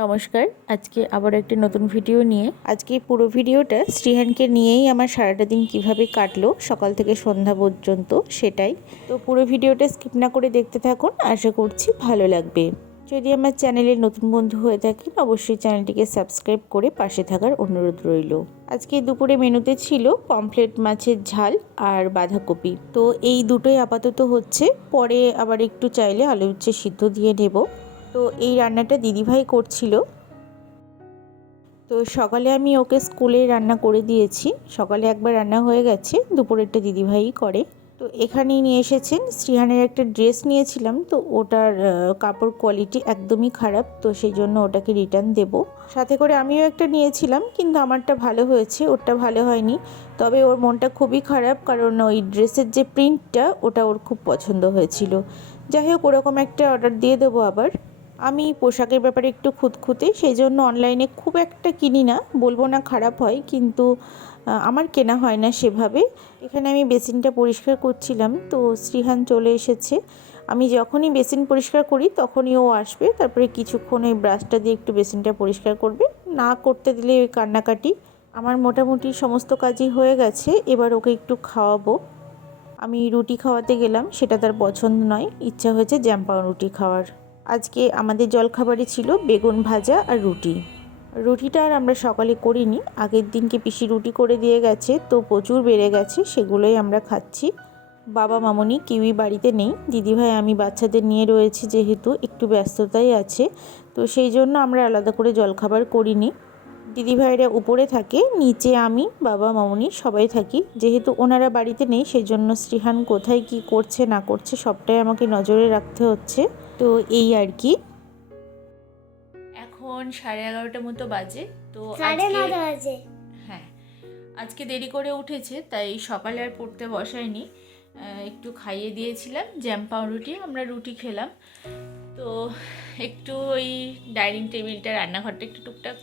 নমস্কার। আজকে আবার একটা নতুন ভিডিও নিয়ে আজকে পুরো ভিডিওটা শ্রীহানকে নিয়েই আমার সারাটা দিন কিভাবে কাটলো সকাল থেকে সন্ধ্যা পর্যন্ত সেটাই। তো পুরো ভিডিওটা স্কিপ না করে দেখতে থাকুন, আশা করছি ভালো লাগবে। যদি আমার চ্যানেলের নতুন বন্ধু হয়ে থাকেন অবশ্যই চ্যানেলটিকে সাবস্ক্রাইব করে পাশে থাকার অনুরোধ রইল। আজকে দুপুরে মেনুতে ছিল পমফ্রেট মাছের ঝাল আর বাঁধাকপি। তো এই দুটোই আপাতত হচ্ছে, পরে আবার একটু চাইলে আলু উচ্ছে সিদ্ধ দিয়ে নেব। তো এই রান্নাটা দিদিভাই করছিল। তো সকালে আমি ওকে স্কুলে রান্না করে দিয়েছি, সকালে একবার রান্না হয়ে গেছে, দুপুরেরটা দিদিভাই করে। তো এখানেই নিয়ে এসেছেন শ্রীহানের একটা ড্রেস নিয়েছিলাম, তো ওটার কাপড় কোয়ালিটি একদমই খারাপ, তো সেই জন্য ওটাকে রিটার্ন দেব। সাথে করে আমিও একটা নিয়েছিলাম, কিন্তু আমারটা ভালো হয়েছে, ওরটা ভালো হয়নি। তবে ওর মনটা খুবই খারাপ, কারণ ওই ড্রেসের যে প্রিন্টটা ওটা ওর খুব পছন্দ হয়েছিল। যাই হোক, ওরকম একটা অর্ডার দিয়ে দেবো আবার। আমি পোশাকের ব্যাপারে একটু খুঁতখুঁতে, সেই জন্য অনলাইনে খুব একটা কিনি না, বলবো না খারাপ হয়, কিন্তু আমার কেনা হয় না সেভাবে। এখানে আমি বেসিনটা পরিষ্কার করছিলাম, তো শ্রীহান চলে এসেছে। আমি যখনই বেসিন পরিষ্কার করি তখনই ও আসবে, তারপরে কিছুক্ষণ ওই ব্রাশটা দিয়ে একটু বেসিনটা পরিষ্কার করবে, না করতে দিলে ওই কান্নাকাটি। আমার মোটামুটি সমস্ত কাজই হয়ে গেছে, এবার ওকে একটু খাওয়াবো। আমি রুটি খাওয়াতে গেলাম, সেটা তার পছন্দ নয়, ইচ্ছা হয়েছে জ্যাম পাউরুটি খাওয়ার। আজকে আমাদের জলখাবারে ছিল বেগুন ভাজা আর রুটি। রুটিটা আর আমরা সকালে করিনি, আগের দিনকে পিসি রুটি করে দিয়ে গেছে, তো প্রচুর বেড়ে গেছে, সেগুলোই আমরা খাচ্ছি। বাবা মামনি কেউই বাড়িতে নেই, দিদিভাই আমি বাচ্চাদের নিয়ে রয়েছি, যেহেতু একটু ব্যস্ততাই আছে, তো সেই জন্য আমরা আলাদা করে জলখাবার করিনি। দিদিভাইরা উপরে থাকে, নিচে আমি, বাবা মামনি সবাই থাকি। যেহেতু ওনারা বাড়িতে নেই, সেই জন্য শ্রীহান কোথায় কি করছে না করছে সবটাই আমাকে নজরে রাখতে হচ্ছে। তো এই আর কি। এখন 11:30 মতো বাজে। তো আজকে হ্যাঁ, আজকে দেরি করে উঠেছে, তাই সকালে আর পড়তে বসায়নি, একটু খাইয়ে দিয়েছিলাম জ্যাম পাউরুটি, আমরা রুটি খেলাম। তো একটু ওই ডাইনিং টেবিলটা, রান্নাঘরটা একটু টুকটাক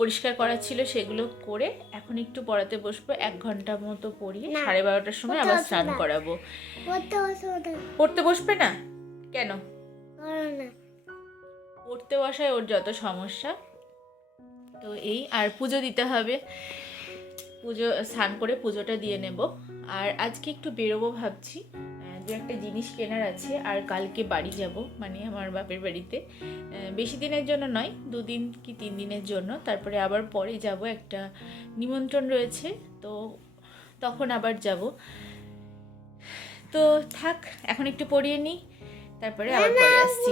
পরিষ্কার করা ছিল, সেগুলো করে এখন একটু পড়াতে বসবো। 1 ঘন্টা মতো পড়িয়ে 12:30টার সময় আবার স্নান করাবো। পড়তে বসবে না কেন? পড়তে বসায় ওর যত সমস্যা। তো এই, আর পুজো দিতে হবে, পুজো স্নান করে পুজোটা দিয়ে নেব। আর আজকে একটু বেরোবো ভাবছি, দু একটা জিনিস কেনার আছে, আর কালকে বাড়ি যাব, মানে আমার বাপের বাড়িতে। বেশি দিনের জন্য নয়, 2 দিন কি 3 দিনের জন্য, তারপরে আবার পরে যাব, একটা নিমন্ত্রণ রয়েছে, তো তখন আবার যাব। তো থাক, এখন একটু পড়িয়ে নিই, তারপরে আবার পরে আসছি।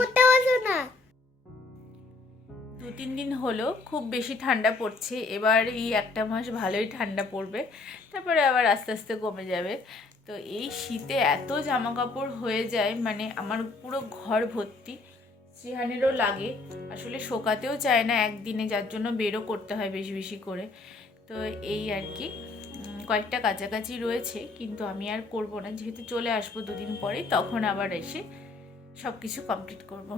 2-3 দিন হলো খুব বেশি ঠান্ডা পড়ছে, এবার এই একটা মাস ভালোই ঠান্ডা পড়বে, তারপরে আবার আস্তে আস্তে কমে যাবে। তো এই শীতে এত জামা কাপড় হয়ে যায়, মানে আমার পুরো ঘর ভর্তি। শ্রীহানেরও লাগে, আসলে শোকাতেও চায় না একদিনে, যার জন্য বেরও করতে হয় বেশি বেশি করে। তো এই আর কি, কয়েকটা কাছাকাছি রয়েছে, কিন্তু আমি আর করব না, যেহেতু চলে আসবো 2 দিন পরে, তখন আবার এসে সব কিছু কমপ্লিট করব।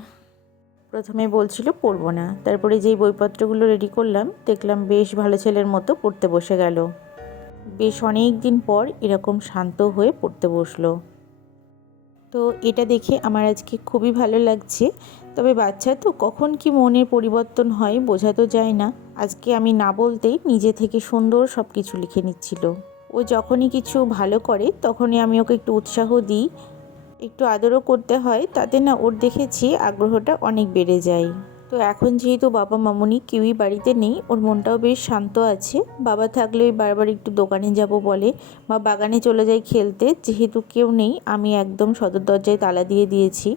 প্রথমে বলছিল পড়বো না, তারপরে যেই বইপত্রগুলো রেডি করলাম দেখলাম বেশ ভালো ছেলের মতো পড়তে বসে গেল। বেশ অনেক দিন পর এরকম শান্ত হয়ে পড়তে বসলো। তো এটা দেখে আমার আজকে খুবই ভালো লাগছে। তবে বাচ্চা তো কখন কি মনের পরিবর্তন হয় বোঝা তো যায় না। আজকে আমি না বলতেই নিজে থেকে সুন্দর সব কিছু লিখে নিচ্ছিল। ও যখনই কিছু ভালো করে তখনই আমি ওকে একটু উৎসাহ দিই, একটু আদরও করতে হয়, তাতে না ওর দেখেছি আগ্রহটা অনেক বেড়ে যায়। তো এখন যেহেতু বাবা মামুনি কেউই বাড়িতে নেই, ওর মনটাও বেশ শান্ত আছে। বাবা থাকলে ওই বারবার একটু দোকানে যাব বলে, বা বাগানে চলে যাই খেলতে, যেহেতু কেউ নেই আমি একদম সদর দরজায় তালা দিয়ে দিয়েছি,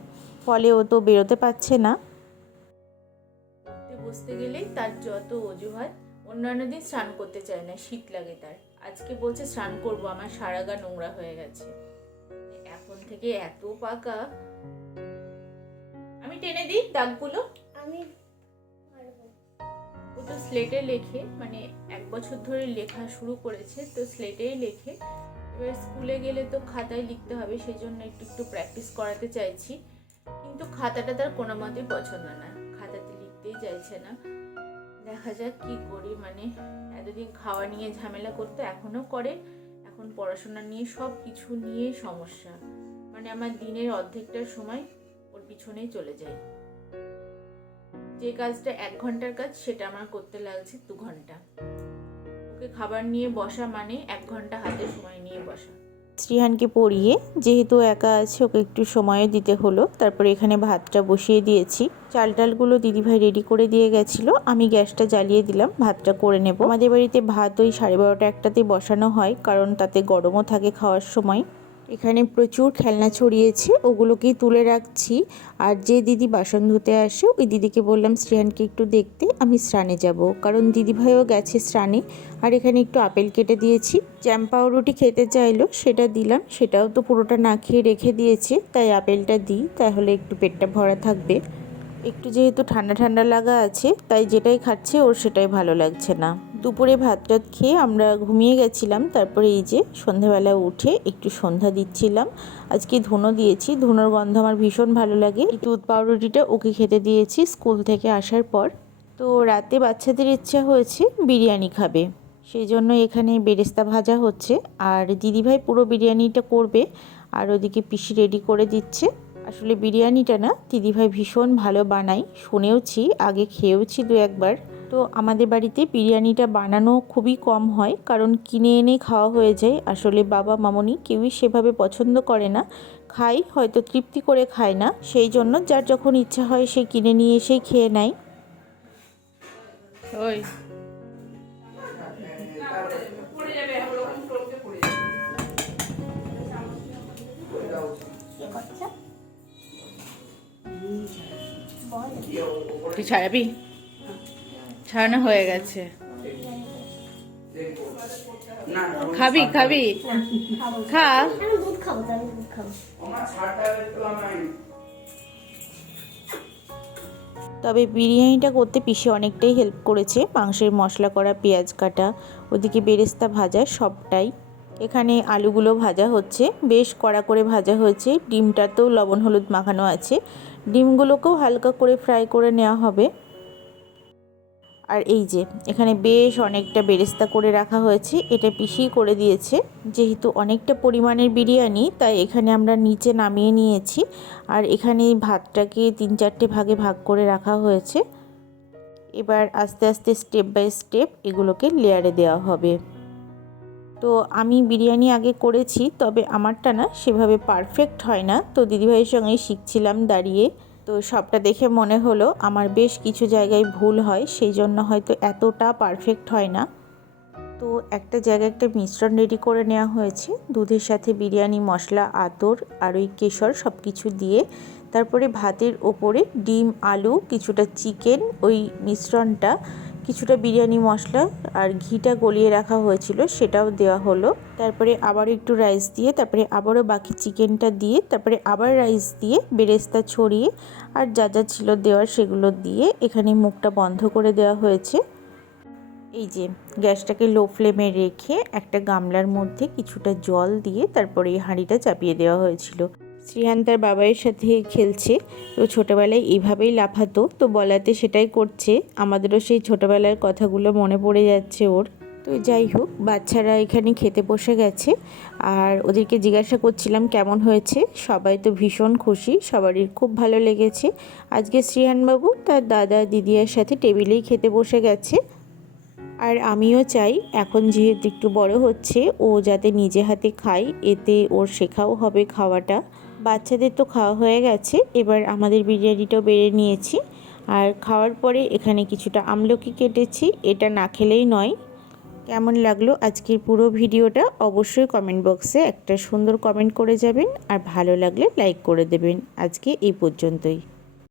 ফলে ও তো বেরোতে পারছে না। বসতে গেলেই তার যত অজুহাত, অন্যান্য দিন স্নান করতে চায় না, শীত লাগে তার, আজকে বলছে স্নান করবো, আমার সারা গা নোংরা হয়ে গেছে। এখন থেকে এত পাকা, আমি টেনে দিই দাগগুলো। আমি ও তো স্লেটে লেখে, মানে 1 বছর ধরে লেখা শুরু করেছে, তো স্লেটেই লেখে। এবার স্কুলে গেলে তো খাতায় লিখতে হবে, সেই জন্য একটু একটু প্র্যাকটিস করাতে চাইছি, কিন্তু খাতাটা তার কোনো মতেই পছন্দ না, খাতাতে লিখতেই চাইছে না। দেখা যাক কি করি, মানে এতদিন খাওয়া নিয়ে ঝামেলা করতে, এখনো করে, এখন পড়াশোনা নিয়ে সব কিছু নিয়ে সমস্যা, মানে আমার দিনের অর্ধেকটার সময় ওর পিছনেই চলে যায়। যে কাজটা 1 ঘন্টার কাজ সেটা আমার করতে লাগছে 2 ঘন্টা। ওকে খাবার নিয়ে বসা মানে 1 ঘন্টা হাতে সময় নিয়ে বসা। শ্রীহানকে পড়িয়ে যেহেতু একা আছে ওকে একটু সময়ও দিতে হলো। তারপরে এখানে ভাতটা বসিয়ে দিয়েছি। চাল টালগুলো দিদিভাই রেডি করে দিয়ে গেছিলো, আমি গ্যাসটা জ্বালিয়ে দিলাম, ভাতটা করে নেব। আমাদের বাড়িতে ভাত ওই 12:30 1টাতেই বসানো হয়, কারণ তাতে গরমও থাকে খাওয়ার সময়। এখানে প্রচুর খেলনা ছড়িয়েছে, ওগুলোকেই তুলে রাখছি। আর যে দিদি বাসন ধুতে আসে ওই দিদিকে বললাম শ্রেয়ানকে একটু দেখতে, আমি স্নানে যাব, কারণ দিদিভাইও গেছে স্নানে। আর এখানে একটু আপেল কেটে দিয়েছি, জ্যাম পাউরুটি খেতে চাইলো সেটা দিলাম, সেটাও তো পুরোটা না খেয়ে রেখে দিয়েছে, তাই আপেলটা দিই, তাহলে একটু পেটটা ভরা থাকবে। একটু যেহেতু ঠান্ডা ঠান্ডা লাগা আছে, তাই যেটাই খাচ্ছে ওর সেটাই ভালো লাগছে না। দুপুরে ভাত টাত খেয়ে আমরা ঘুমিয়ে গেছিলাম। তারপরে এই যে সন্ধ্যাবেলা উঠে একটু সন্ধ্যা দিচ্ছিলাম। আজকে ধুনো দিয়েছি, ধুনোর গন্ধ আমার ভীষণ ভালো লাগে। এই দুধ পাউরুটিটা ওকে খেতে দিয়েছি স্কুল থেকে আসার পর। তো রাতে বাচ্চাদের ইচ্ছা হয়েছে বিরিয়ানি খাবে, সেই জন্য এখানে বেরেস্তা ভাজা হচ্ছে। আর দিদিভাই পুরো বিরিয়ানিটা করবে, আর ওদিকে পিসি রেডি করে দিচ্ছে। আসলে বিরিয়ানিটা না দিদিভাই ভীষণ ভালো বানায়, শুনেওছি, আগে খেয়েওছি 2-1 বার। তো আমাদের বাড়িতে বিরিয়ানিটা বানানো খুবই কম হয়, কারণ কিনে এনে খাওয়া হয়ে যায়। আসলে বাবা মামনি কেউই সেভাবে পছন্দ করে না, খায় হয়তো তৃপ্তি করে খায় না, সেই জন্য যার যখন ইচ্ছা হয় সে কিনে নিয়ে এসেই খেয়ে নেয়। ওই তুই ছাড়াবি? ছাড়ানো হয়ে গেছে। খাবি খাবি খা। তবে বিরিয়ানিটা করতে পিসি অনেকটাই হেল্প করেছে, মাংসের মশলা করা, পেঁয়াজ কাটা, ওদিকে বেরেস্তা ভাজা, সবটাই। এখানে আলুগুলো ভাজা হচ্ছে, বেশ কড়া করে ভাজা হয়েছে। ডিমটাতেও লবণ হলুদ মাখানো আছে, ডিমগুলোকেও হালকা করে ফ্রাই করে নেওয়া হবে। আর এই যে এখানে বেশ অনেকটা বেরেস্তা করে রাখা হয়েছে, এটা পিসি করে দিয়েছে। যেহেতু অনেকটা পরিমাণের বিরিয়ানি, তাই এখানে আমরা নিচে নামিয়ে নিয়েছি। আর এখানে ভাতটাকে 3-4টে ভাগে ভাগ করে রাখা হয়েছে। এবার আস্তে আস্তে স্টেপ বাই স্টেপ এগুলোকে লেয়ারে দেওয়া হবে। তো আমি বিরিয়ানি আগে করেছি, তবে আমারটা না সেভাবে পারফেক্ট হয় না, তো দিদিভাইয়ের সঙ্গেই শিখছিলাম দাঁড়িয়ে। তো সবটা দেখে মনে হলো আমার বেশ কিছু জায়গায় ভুল হয়, সেই জন্য হয়তো এতটা পারফেক্ট হয় না। তো একটা জায়গায় একটা মিশ্রণ রেডি করে নেওয়া হয়েছে, দুধের সাথে বিরিয়ানি মশলা, আতর আর ওই কেশর সব কিছু দিয়ে। তারপরে ভাতের ওপরে ডিম, আলু, কিছুটা চিকেন, ওই মিশ্রণটা, কিছুটা বিরিয়ানি মশলা আর ঘিটা গলিয়ে রাখা হয়েছিল সেটাও দেওয়া হলো। তারপরে আবারও একটু রাইস দিয়ে, তারপরে আবারও বাকি চিকেনটা দিয়ে, তারপরে আবার রাইস দিয়ে, বেরেস্তা ছড়িয়ে আর যা যা ছিল দেওয়ার সেগুলো দিয়ে এখানে মুখটা বন্ধ করে দেওয়া হয়েছে। এই যে গ্যাসটাকে লো ফ্লেমে রেখে একটা গামলার মধ্যে কিছুটা জল দিয়ে তারপরে এই হাঁড়িটা চাপিয়ে দেওয়া হয়েছিল। শ্রীহান তার বাবাইয়ের সাথে খেলছে, তো ছোটোবেলায় এইভাবেই লাফাতো, তো বলাতে সেটাই করছে। আমাদেরও সেই ছোটোবেলার কথাগুলো মনে পড়ে যাচ্ছে ওর। তো যাই হোক, বাচ্চারা এখানে খেতে বসে গেছে, আর ওদেরকে জিজ্ঞাসা করছিলাম কেমন হয়েছে। সবাই তো ভীষণ খুশি, সবারই খুব ভালো লেগেছে। আজকে শ্রীহানবাবু তার দাদা দিদিয়ার সাথে টেবিলেই খেতে বসে গেছে। আর আমিও চাই এখন যেহেতু একটু বড় হচ্ছে, ও যাতে নিজে হাতে খায়, এতে ওর শেখাও হবে খাওয়াটা। বাচ্চাদের তো খাওয়া হয়ে গেছে, এবার আমাদের বিরিয়ানিটাও বেড়ে নিয়েছি। আর খাওয়ার পরে এখানে কিছুটা আমলকি কেটেছি, এটা না খেলেই নয়। কেমন লাগলো আজকের পুরো ভিডিওটা অবশ্যই কমেন্ট বক্সে একটা সুন্দর কমেন্ট করে যাবেন, আর ভালো লাগলে লাইক করে দেবেন। আজকে এই পর্যন্তই।